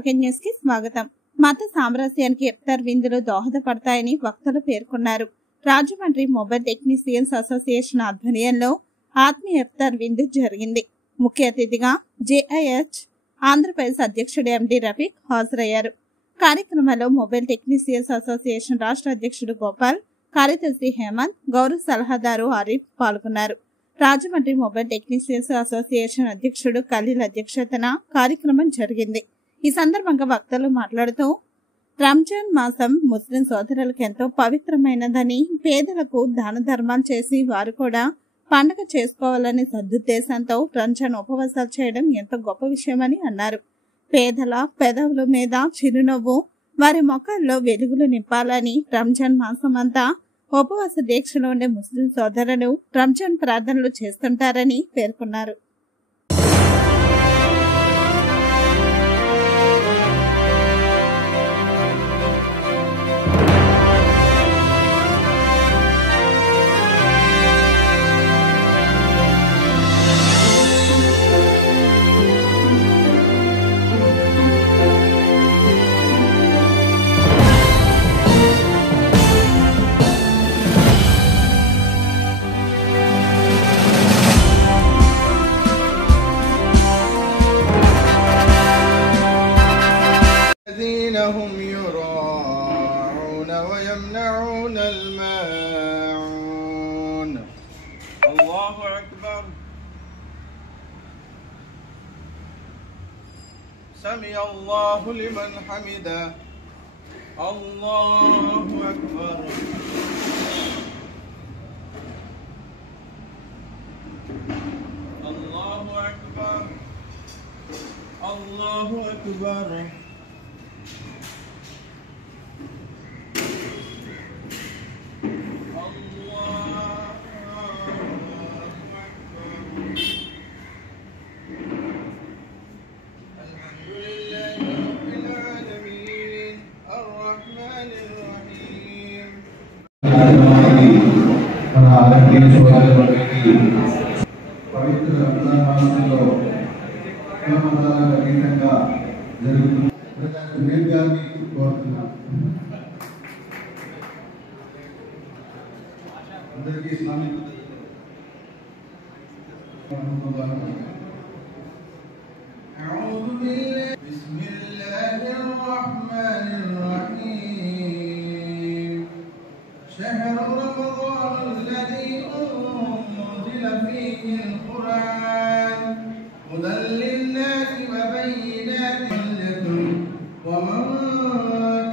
Target news కి స్వాగతం. మత సామరస్యానికి ఇఫ్తార్ విందులు దోహదపడతాయని వక్తలు పేర్కొన్నారు. రాజమండ్రి మొబైల్ టెక్నీషియన్స్ అసోసియేషన్ ఆధ్వర్యంలో ఆత్మీయ ఇఫ్తార్ విందు జరిగింది. ముఖ్య అతిథిగా జేఐహెచ్ ఆంధ్రప్రదేశ్ అధ్యక్షుడు ఎండి రఫీక్ హాజరయ్యారు. కార్యక్రమంలో మొబైల్ టెక్నీషియన్స్ అసోసియేషన్ రాష్ట్ర అధ్యక్షుడు గోపాల్, కార్యదర్శి హేమంత్, గౌరవ సలహాదారు ఆరిఫ్ పాల్గొన్నారు. రాజమండ్రి మొబైల్ టెక్నీషియన్స్ అసోసియేషన్ అధ్యక్షుడు ఖలీల్ అధ్యక్షతన కార్యక్రమం జరిగింది. ఈ సందర్భంగా వక్తలు మాట్లాడుతూ రంజాన్ మాసం ముస్లిం సోదరులకు ఎంతో పవిత్రమైనదని, పేదలకు దాన ధర్మాలు చేసి వారు కూడా పండుగ చేసుకోవాలనే సదుద్దేశంతో రంజాన్ ఉపవాసాలు చేయడం ఎంతో గొప్ప విషయమని అన్నారు. పేదల పెదవుల మీద చిరునవ్వు, వారి ముఖాల్లో వెలుగులు నింపాలని రంజాన్ మాసం అంతా ఉపవాస దీక్షలో ఉండే ముస్లిం సోదరులు రంజాన్ ప్రార్థనలు చేస్తుంటారని పేర్కొన్నారు. هم يراعون ويمنعون الماعون. الله أكبر. سمع الله لمن حمده. الله أكبر. الله أكبر. الله أكبر. పవిత్ర రంజాన్ మాసంలో అతీతంగా జరుగుతున్న గారిని కోరుతున్నాం. అందరికీ ఇస్లామిక్ بسم الله الرحمن الرحيم. شهر رمضان الذي أنزل فيه القرآن هدى للناس وبينات لكم ومن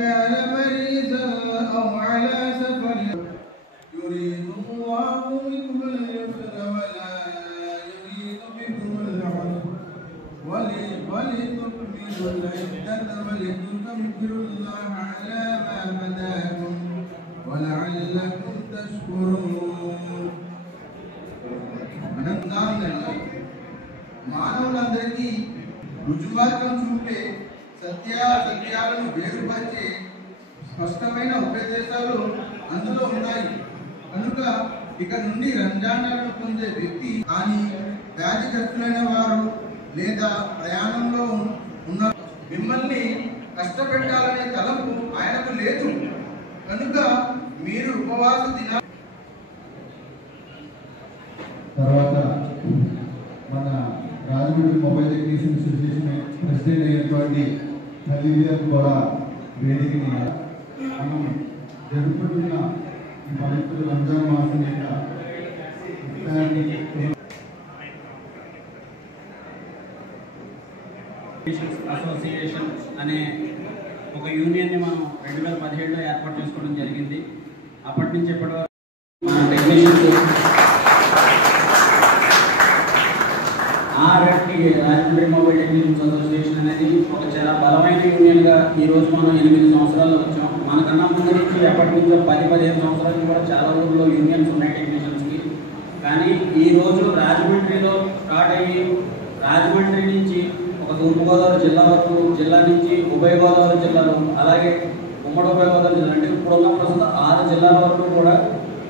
كان مريضا أو على سفر يريد الله بكم اليسر ولا يريد بكم العسر ولتكملوا العدة ولتكبروا الله على ما هداكم ولعلكم تشكرون. మానవులందరికీ రుజుమార్గం చూపే సత్యాలను వేరుపరిచే స్పష్టమైన ఉపదేశాలు అందులో ఉన్నాయి. కనుక ఇక నుండి రంజాన్లను పొందే వ్యక్తి కానీ వ్యాధిగ్రస్తులైన వారు లేదా ప్రయాణంలో ఉన్న మిమ్మల్ని కష్టపెట్టాలనే తలంపు ఆయనకు లేదు. కనుక మీరు ఉపవాస దిన తర్వాత మన Rajahmundry mobile technicians association president అయినటువంటి ఖలీల్ కూడా వేదికని మనం జరుపుకుంటున్న ఈ పవిత్ర రంజాన్ మాసం యొక్క అసోసియేషన్ అనే ఒక యూనియన్ని మనం 2017లో ఏర్పాటు చేసుకోవడం జరిగింది. అప్పటి నుంచి ఇప్పటి వరకు మన technicians Rajahmundry mobile technicians association అనేది ఒక చాలా బలమైన యూనియన్గా ఈరోజు మనం 8 సంవత్సరాల్లో వచ్చాం. మనకన్నా ముందు నుంచి ఎప్పటి నుంచో 10-15 సంవత్సరాలు కూడా చాలా ఊళ్ళో యూనియన్స్ ఉన్నాయి టెక్నీషియన్స్కి. కానీ ఈరోజు రాజమండ్రిలో స్టార్ట్ అయ్యి రాజమండ్రి నుంచి ఒక తూర్పుగోదావరి జిల్లా వరకు, జిల్లా నుంచి ఉభయ గోదావరి జిల్లాలు, అలాగే ఉమ్మడి ఉభయ గోదావరి జిల్లా అంటే ఇప్పుడున్న ప్రస్తుతం 6 జిల్లాల వరకు కూడా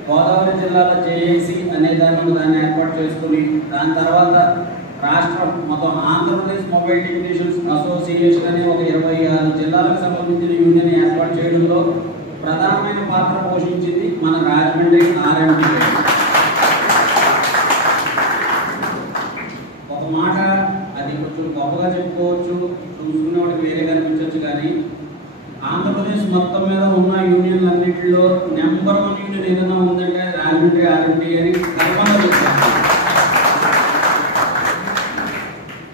గోదావరి జిల్లాలో జేఏసీ అనే దాన్ని ఏర్పాటు చేసుకుని దాని తర్వాత రాష్ట్రం మొత్తం ఆంధ్రప్రదేశ్ మొబైల్ టెక్నీషియన్స్ అసోసియేషన్ అనే ఒక 26 జిల్లాలకు సంబంధించిన యూనియన్ ఏర్పాటు చేయడంలో ప్రధానమైన పాత్ర పోషించింది మన రాజమండ్రి ఆర్ఎంటీ. ఒక మాట అది కొంచెం గొప్పగా చెప్పుకోవచ్చు, చూసుకునే వాడికి వేరేగా అనిపించవచ్చు, కానీ ఆంధ్రప్రదేశ్ మొత్తం మీద ఉన్న యూనియన్లన్నింటిలో నెంబర్ 1 యూనియన్ ఏదైనా ఉందంటే రాజమండ్రి ఆర్ఎంటీ అని గర్వంగా చెప్తాను.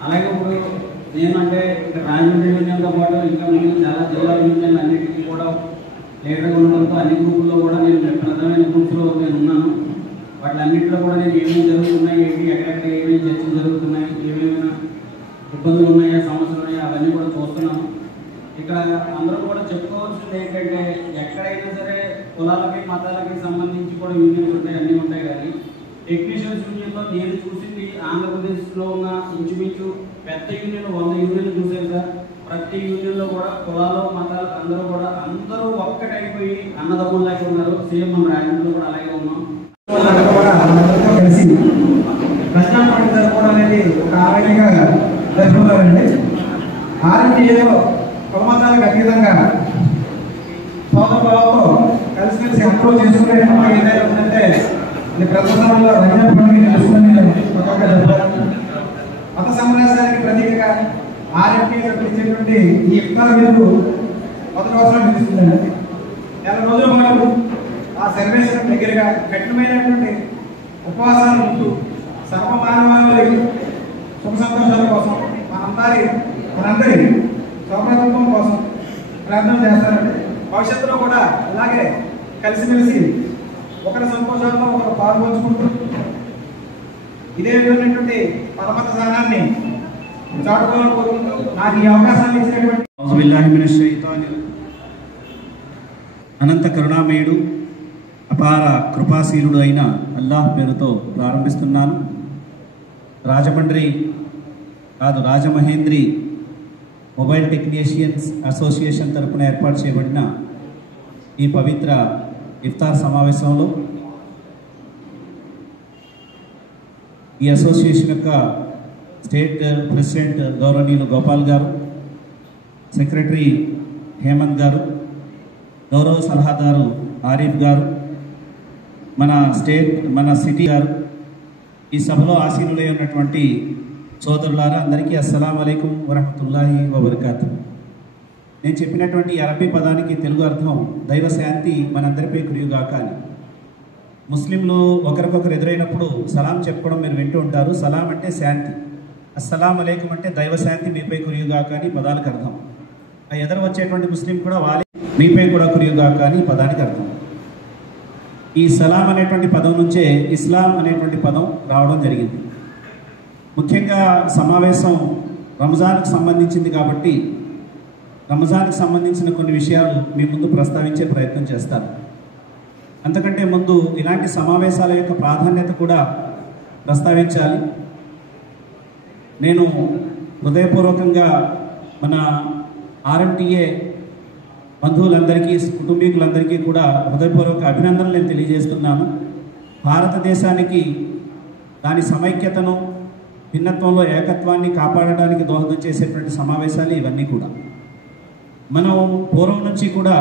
అలాగే ఇప్పుడు నేనంటే ఇక్కడ రాజమండ్రి యూనియన్తో పాటు ఇంకా మిగిలిన చాలా జిల్లా యూనియన్లు అన్నింటికీ కూడా లీడర్గా ఉండడంతో అన్ని గ్రూపుల్లో కూడా నేను ప్రధానమైన గ్రూప్స్లో నేను ఉన్నాను. వాటిలన్నింటిలో కూడా నేను ఏమేమి జరుగుతున్నాయి, ఏంటి ఎక్కడెక్కడ ఏమేమి చర్చలు జరుగుతున్నాయి, ఏమేమైనా ఇబ్బందులు ఉన్నాయా, సమస్యలు ఉన్నాయా, అవన్నీ కూడా చూస్తున్నాను. ఇక్కడ అందరూ కూడా చెప్పుకోవాల్సింది ఏంటంటే ఎక్కడైనా సరే కులాలకి మతాలకి సంబంధించి కూడా యూనియన్స్ ఉంటాయి, అన్నీ ఉంటాయి. కానీ టెక్నీషియన్స్ యూనియన్లో నేను చూసింది ఆంధ్రప్రదేశ్లో ఉన్న ఇంచుమించు పెద్ద యూనియన్ 100 యూనియన్లు చూసాను సార్. ప్రతి యూనియన్లో కూడా కులాలు మతాలు అందరూ ఒక్కటైపోయి అన్నదమ్ముల్లాగా ఉన్నారు. సేమ్ మన రాజమండ్రిలో కూడా అలాగే ఉన్నాం. కలిసి ప్రశ్నాపరణ జరుపుకోవడం అనేది ఒక ఆరోగ్యంగా జరుపుకోవాలండి. ఆరోగ్యం ఏదో కులమతాలకు అతీతంగా సోదరభావంతో కలిసిమెలిసి అందరూ చేసుకునే ఏదైనా ఉందంటే ఇది ప్రజాస్వామ్యంలో రంజాన్ పండుగ తెలుసుకుని ఒక్కొక్క జరుపుతారు. మత సామరస్యానికి ప్రతీకగా ఆర్ఎంపీ పిలిచేటువంటి ఈ ఇఫ్తార్ విందు మొదటి అవసరం నిలుస్తుందండి. 4 రోజుల పాటు ఆ సర్వేశ్వరం దగ్గరగా కఠినమైనటువంటి ఉపవాసాలు ఉంటూ సర్వమానవాళి సుఖ సంతోషాల కోసం మనందరి సౌభ్రతత్వం కోసం ప్రార్థన చేస్తారండి. భవిష్యత్తులో కూడా అలాగే కలిసిమెలిసి ఒకరి సంతోషాల్లో ఒకరు పాల్పంచుకుంటూ ఇదే విధమైనటువంటి పరమత స్థానాన్ని చాటుకోవాలని కోరుకుంటూ నాకు ఈ అవకాశాన్ని ఇచ్చినటువంటి అనంత కరుణామయుడు అపార కృపాశీలుడు అయిన అల్లాహ్ పేరుతో ప్రారంభిస్తున్నాను. రాజమహేంద్రి మొబైల్ టెక్నీషియన్స్ అసోసియేషన్ తరపున ఏర్పాటు చేయబడిన ఈ పవిత్ర ఇఫ్తార్ సమావేశంలో ఈ అసోసియేషన్ యొక్క స్టేట్ ప్రెసిడెంట్ గౌరవనీయులు గోపాల్ గారు, సెక్రటరీ హేమంత్ గారు, గౌరవ సలహాదారు ఆరిఫ్ గారు, మన సిటీ గారు, ఈ సభలో ఆసీనులై ఉన్నటువంటి సోదరులారా అందరికీ అస్సలాము అలైకుం వరహమతుల్లాహి వబర్కాతు. నేను చెప్పినటువంటి అరబీ పదానికి తెలుగు అర్థం దైవ శాంతి మనందరిపై కురియుగాక అని. ముస్లింలు ఒకరికొకరు ఎదురైనప్పుడు సలాం చెప్పుకోవడం మీరు వింటూ ఉంటారు. సలాం అంటే శాంతి, అస్సలాము అలైకుం అంటే దైవ శాంతి మీపై కురియుగాక అని పదాలకు అర్థం. ఆ ఎదురు వచ్చేటువంటి ముస్లిం కూడా వాళ్ళే మీపై కూడా కురియుగాక అని పదానికి అర్థం. ఈ సలాం అనేటువంటి పదం నుంచే ఇస్లాం అనేటువంటి పదం రావడం జరిగింది. ముఖ్యంగా సమావేశం రంజాన్కు సంబంధించింది కాబట్టి రంజాన్కి సంబంధించిన కొన్ని విషయాలు మీ ముందు ప్రస్తావించే ప్రయత్నం చేస్తాను. అంతకంటే ముందు ఇలాంటి సమావేశాల యొక్క ప్రాధాన్యత కూడా ప్రస్తావించాలి. నేను హృదయపూర్వకంగా మన ఆర్ఎంటీఏ బంధువులందరికీ, కుటుంబీకులందరికీ కూడా హృదయపూర్వక అభినందనలు నేను తెలియజేస్తున్నాను. భారతదేశానికి దాని సమైక్యతను, భిన్నత్వంలో ఏకత్వాన్ని కాపాడడానికి దోహదం చేసేటువంటి సమావేశాలు ఇవన్నీ కూడా. మనం పూర్వం నుంచి కూడా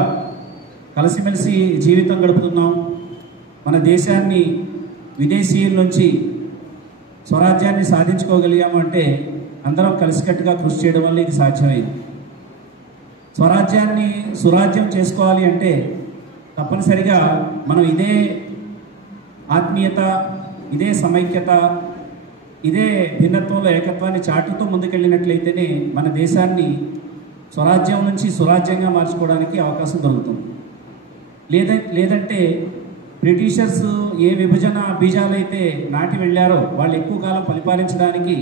కలిసిమెలిసి జీవితం గడుపుతున్నాం. మన దేశాన్ని విదేశీయుల నుంచి స్వరాజ్యాన్ని సాధించుకోగలిగాము అంటే అందరం కలిసికట్టుగా కృషి చేయడం వల్ల ఇది సాధ్యమైంది. స్వరాజ్యాన్ని సురాజ్యం చేసుకోవాలి అంటే తప్పనిసరిగా మనం ఇదే ఆత్మీయత, ఇదే సమైక్యత, ఇదే భిన్నత్వంలో ఏకత్వాన్ని చాటుతూ ముందుకెళ్ళినట్లయితేనే మన దేశాన్ని స్వరాజ్యం నుంచి సురాజ్యంగా మార్చుకోవడానికి అవకాశం దొరుకుతుంది. లేదంటే బ్రిటిషర్స్ ఏ విభజన బీజాలైతే నాటి వెళ్ళారో వాళ్ళు ఎక్కువ కాలం పరిపాలించడానికి,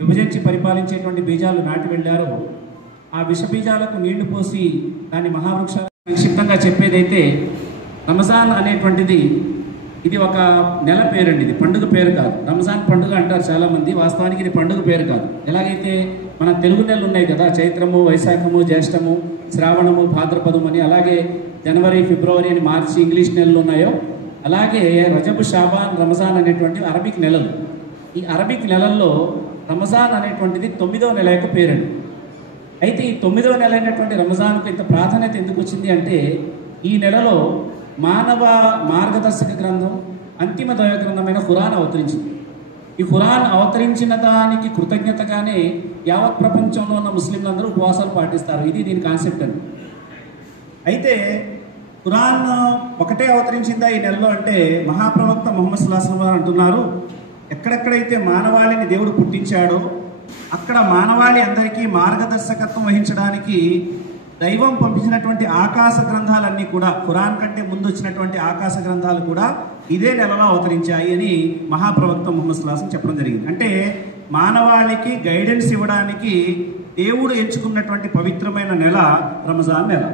విభజించి పరిపాలించేటువంటి బీజాలు నాటి వెళ్ళారో ఆ విష బీజాలకు నీళ్లు పోసి దాన్ని మహావృక్షాలు సంక్షిప్తంగా చెప్పేదైతే రంజాన్ అనేటువంటిది ఇది ఒక నెల పేరండి. ఇది పండుగ పేరు కాదు. రంజాన్ పండుగ అంటారు చాలామంది, వాస్తవానికి ఇది పండుగ పేరు కాదు. ఎలాగైతే మన తెలుగు నెలలు ఉన్నాయి కదా, చైత్రము, వైశాఖము, జ్యేష్ఠము, శ్రావణము, భాద్రపదం అని, అలాగే జనవరి, ఫిబ్రవరి అని మార్చి ఇంగ్లీష్ నెలలు ఉన్నాయో, అలాగే రజబు, షాబాన్, రంజాన్ అనేటువంటి అరబిక్ నెలలు. ఈ అరబిక్ నెలల్లో రంజాన్ అనేటువంటిది 9వ నెల యొక్క పేరండి. అయితే ఈ 9వ నెల అయినటువంటి రంజాన్కు ఇంత ప్రాధాన్యత ఎందుకు వచ్చింది అంటే ఈ నెలలో మానవ మార్గదర్శక గ్రంథం, అంతిమ దైవ గ్రంథమైన ఖురాన్ అవతరించింది. ఈ ఖురాన్ అవతరించిన దానికి కృతజ్ఞతగానే యావత్ ప్రపంచంలో ఉన్న ముస్లింలందరూ ఉపవాసాలు పాటిస్తారు. ఇది దీని కాన్సెప్ట్ అండి. అయితే ఖురాన్ ఒకటే అవతరించిందా ఈ నెలలో అంటే మహాప్రవక్త ముహమ్మద్ సల్లల్లాహు అలైహి వసల్లం అంటున్నారు, ఎక్కడెక్కడైతే మానవాళిని దేవుడు పుట్టించాడో అక్కడ మానవాళి అందరికీ మార్గదర్శకత్వం వహించడానికి దైవం పంపించినటువంటి ఆకాశ గ్రంథాలన్నీ కూడా, ఖురాన్ కంటే ముందు వచ్చినటువంటి ఆకాశ గ్రంథాలు కూడా ఇదే నెలలో అవతరించాయి అని మహాప్రవక్త ముహమ్మద్ సల్లల్లాహు అలైహి వసల్లం చెప్పడం జరిగింది. అంటే మానవాళికి గైడెన్స్ ఇవ్వడానికి దేవుడు ఎంచుకున్నటువంటి పవిత్రమైన నెల రంజాన్ నెల.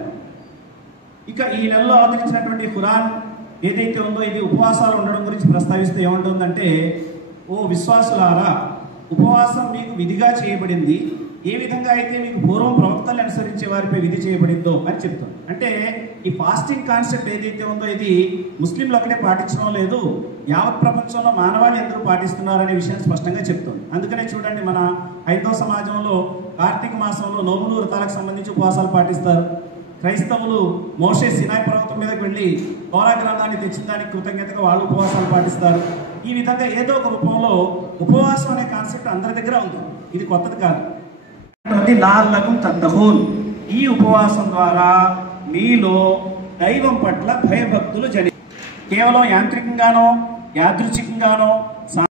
ఇక ఈ నెలలో అవతరించినటువంటి ఖురాన్ ఏదైతే ఉందో ఇది ఉపవాసాలు ఉండడం గురించి ప్రస్తావిస్తే ఏముంటుందంటే, ఓ విశ్వాసులారా, ఉపవాసం మీకు విధిగా చేయబడింది, ఏ విధంగా అయితే మీకు పూర్వం ప్రవక్తలు అనుసరించే వారిపై విధి చేయబడిందో అని చెప్తాం. అంటే ఈ ఫాస్టింగ్ కాన్సెప్ట్ ఏదైతే ఉందో ఇది ముస్లింలు ఒకటే పాటించడం లేదు, యావత్ ప్రపంచంలో మానవాళి అందరూ పాటిస్తున్నారనే విషయాన్ని స్పష్టంగా చెప్తాం. అందుకనే చూడండి, మన హైందవ సమాజంలో కార్తీక మాసంలో నోములు వ్రతాలకు సంబంధించి ఉపవాసాలు పాటిస్తారు. క్రైస్తవులు మోషే సినాయి పర్వతం మీదకి వెళ్ళి తోరా గ్రంథాన్ని తెచ్చిన దానికి కృతజ్ఞతగా వాళ్ళు ఉపవాసాలు పాటిస్తారు. ఈ విధంగా ఏదో ఒక రూపంలో ఉపవాసం అనే కాన్సెప్ట్ అందరి దగ్గర ఉంది, ఇది కొత్తది కాదు. లఅల్లకుం తత్తఖూన్, ఈ ఉపవాసం ద్వారా మీలో దైవం పట్ల భయభక్తులు కేవలం యాంత్రికంగానో యాదృచ్ఛికంగానో